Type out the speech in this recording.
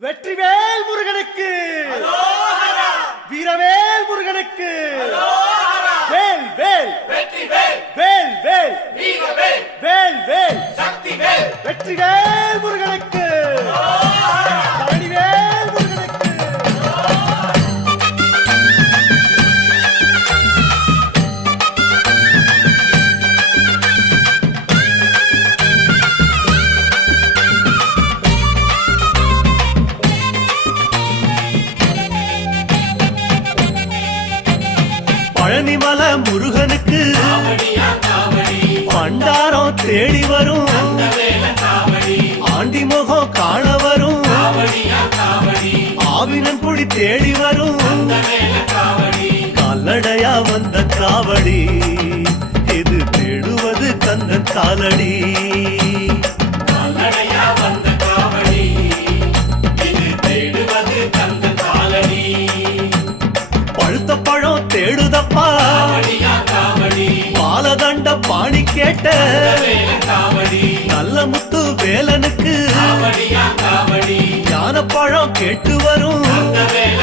வெற்றிவேல் முருகனுக்கு வீரவேல் முருகனுக்கு வேல் வேல் வெற்றிவேல் வேல் வேல் வீரவேல் வேல் வேல் சக்திவேல் வெற்றிவேல் முருகனுக்கு பழனிவேல் முருகனுக்கு பழனிமல முருகனுக்கு காவடியா காவடி பண்டாரம் தேடி வரும் வேல காவடி ஆண்டி முகம் காண வரும் காவடியா காவடி ஆவினன் குடி தேடி வரும் வேல காவடி கால்நடையா வந்த காவடி இது தேடுவது கந்தன் காலடி கால்நடையா வந்த காவடி இது தேடுவது கந்த காலடி பழுத்த பழம் தேடுதப்பா காவடியா காவடி பாலதண்ட பாணி கேட்ட வேல காவடி நல்ல முத்து வேலனுக்கு காவடியா காவடி ஞான பழம் கேட்டு வரும் வேல